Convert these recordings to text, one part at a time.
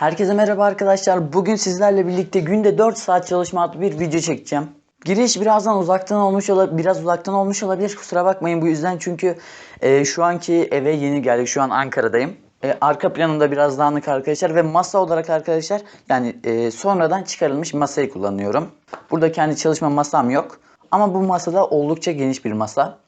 Herkese merhaba arkadaşlar. Bugün sizlerle birlikte günde 4 saat çalışma adlı bir video çekeceğim. Giriş birazdan uzaktan olmuş olabilir, biraz uzaktan olmuş olabilir. Kusura bakmayın bu yüzden çünkü e, şu anki eve yeni geldik. Şu an Ankara'dayım. E, arka planımda biraz dağınık arkadaşlar ve masa olarak arkadaşlar yani e, sonradan çıkarılmış masayı kullanıyorum. Burada kendi çalışma masam yok. Ama bu masada oldukça geniş bir masa.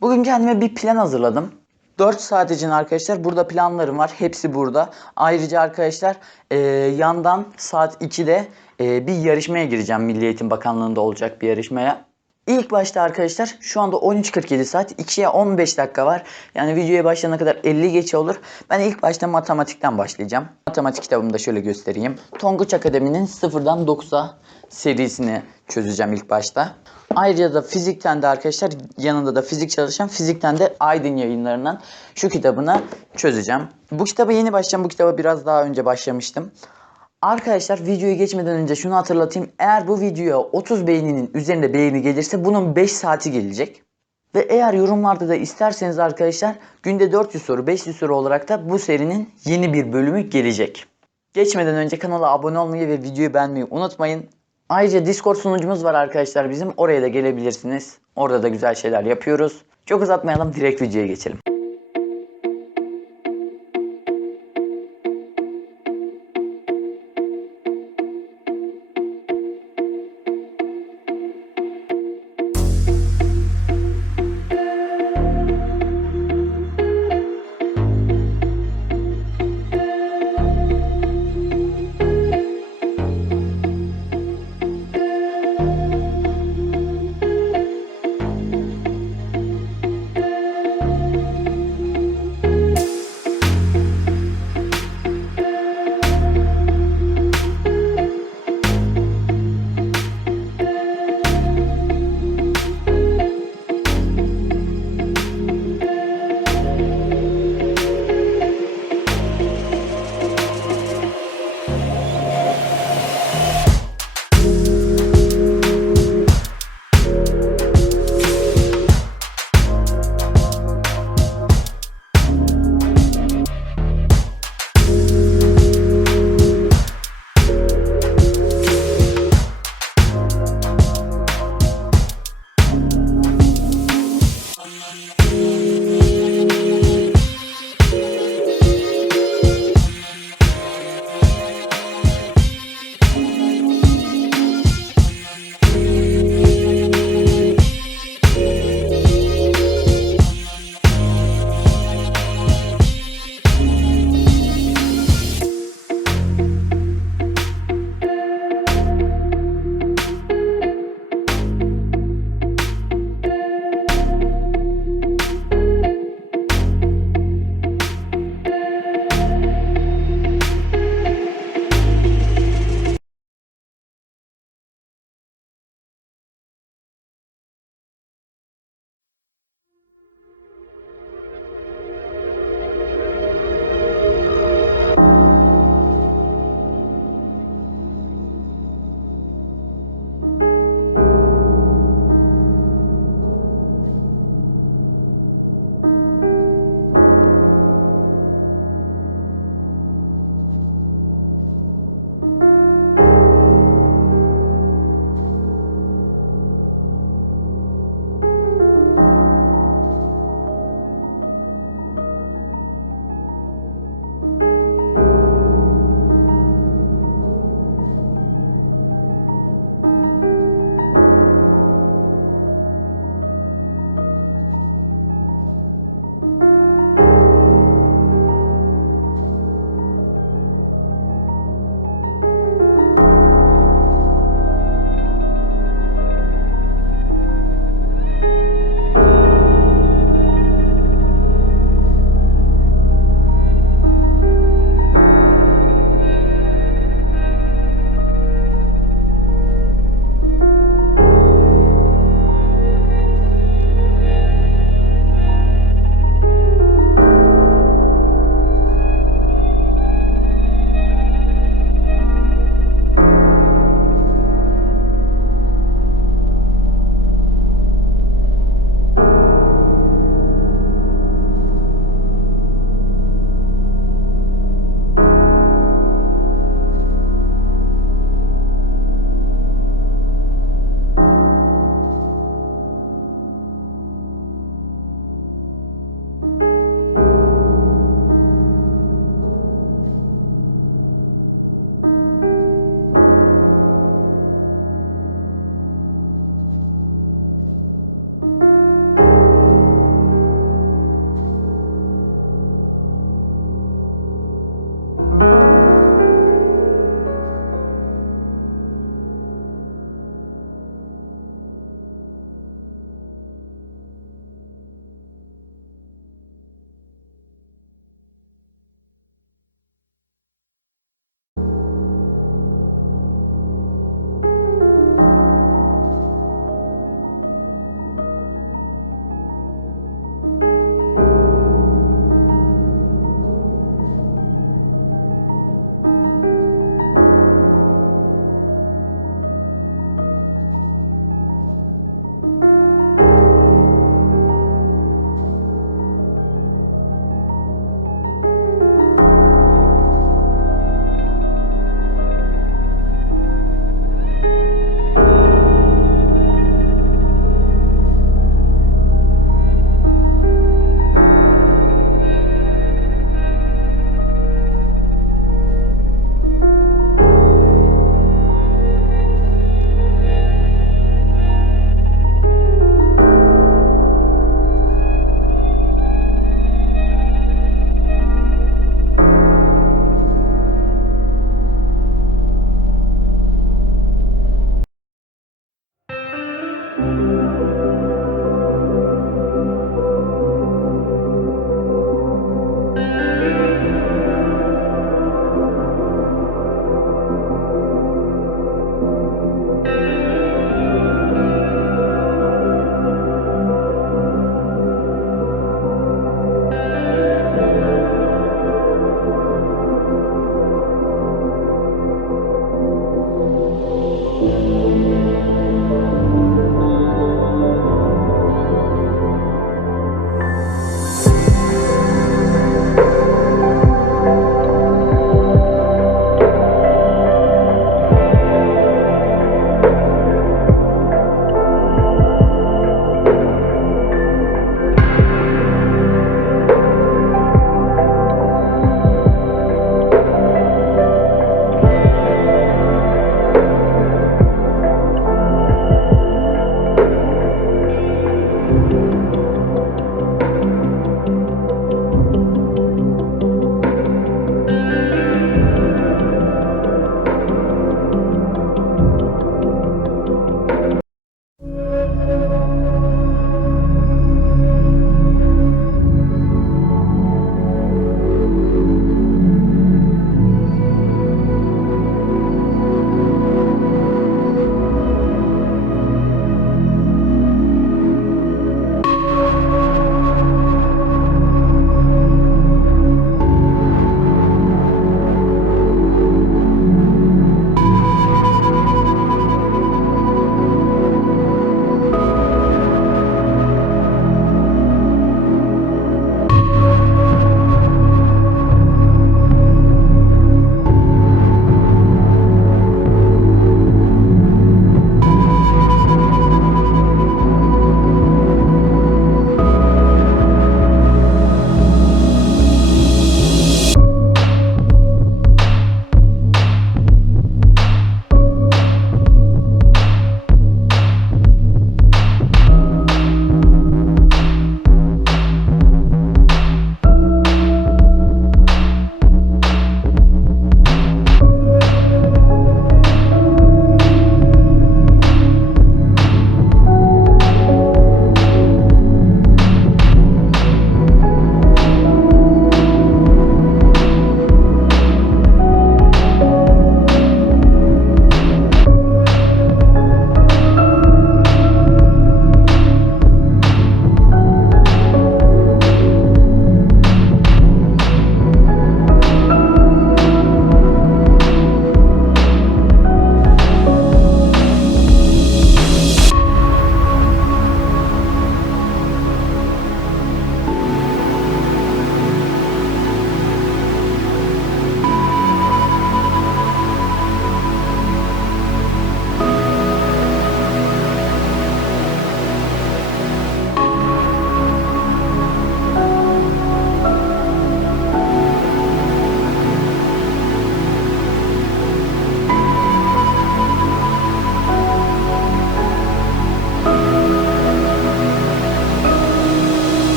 Bugün kendime bir plan hazırladım. 4 saat için arkadaşlar burada planlarım var. Hepsi burada. Ayrıca arkadaşlar e, yandan saat 2'de e, bir yarışmaya gireceğim. Milli Eğitim Bakanlığı'nda olacak bir yarışmaya. İlk başta arkadaşlar şu anda 13.47 saat 2'ye 15 dakika var. Yani videoya başlayana kadar 50 geçe olur. Ben ilk başta matematikten başlayacağım. Matematik kitabımı da şöyle göstereyim. Tonguç Akademi'nin 0'dan 9'a serisini çözeceğim ilk başta. Ayrıca da fizikten de arkadaşlar yanında da fizik çalışan fizikten de Aydın yayınlarından şu kitabını çözeceğim. Bu kitaba yeni başlayacağım. Bu kitaba biraz daha önce başlamıştım. Arkadaşlar videoyu geçmeden önce şunu hatırlatayım. Eğer bu videoya 30 beğeninin üzerinde beğeni gelirse bunun 5 saati gelecek. Ve eğer yorumlarda da isterseniz arkadaşlar günde 400 soru 500 soru olarak da bu serinin yeni bir bölümü gelecek. Geçmeden önce kanala abone olmayı ve videoyu beğenmeyi unutmayın. Ayrıca Discord sunucumuz var arkadaşlar bizim. Oraya da gelebilirsiniz. Orada da güzel şeyler yapıyoruz. Çok uzatmayalım direkt videoya geçelim.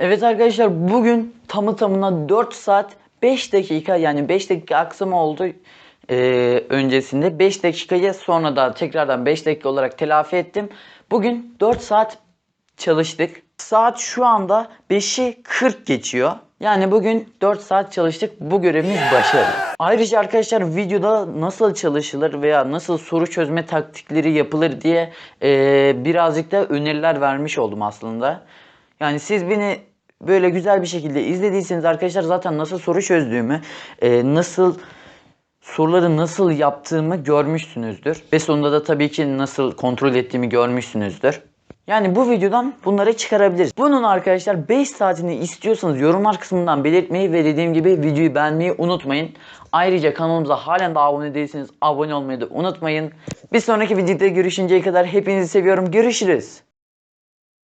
Evet arkadaşlar bugün tamı tamına 4 saat 5 dakika yani 5 dakika aksama oldu ee, öncesinde 5 dakikayı sonra da tekrardan 5 dakika olarak telafi ettim. Bugün 4 saat çalıştık. Saat şu anda 5'i 40 geçiyor. Yani bugün 4 saat çalıştık. Bu görevimiz başarılı. Ayrıca arkadaşlar videoda nasıl çalışılır veya nasıl soru çözme taktikleri yapılır diye ee, birazcık da öneriler vermiş oldum aslında. Yani siz beni böyle güzel bir şekilde izlediyseniz arkadaşlar zaten nasıl soru çözdüğümü, ee, nasıl soruları nasıl yaptığımı görmüşsünüzdür. Ve sonunda da tabii ki nasıl kontrol ettiğimi görmüşsünüzdür. Yani bu videodan bunları çıkarabiliriz. Bunun arkadaşlar 5 saatini istiyorsanız yorumlar kısmından belirtmeyi ve dediğim gibi videoyu beğenmeyi unutmayın. Ayrıca kanalımıza halen daha abone değilseniz abone olmayı da unutmayın. Bir sonraki videoda görüşünceye kadar hepinizi seviyorum. Görüşürüz.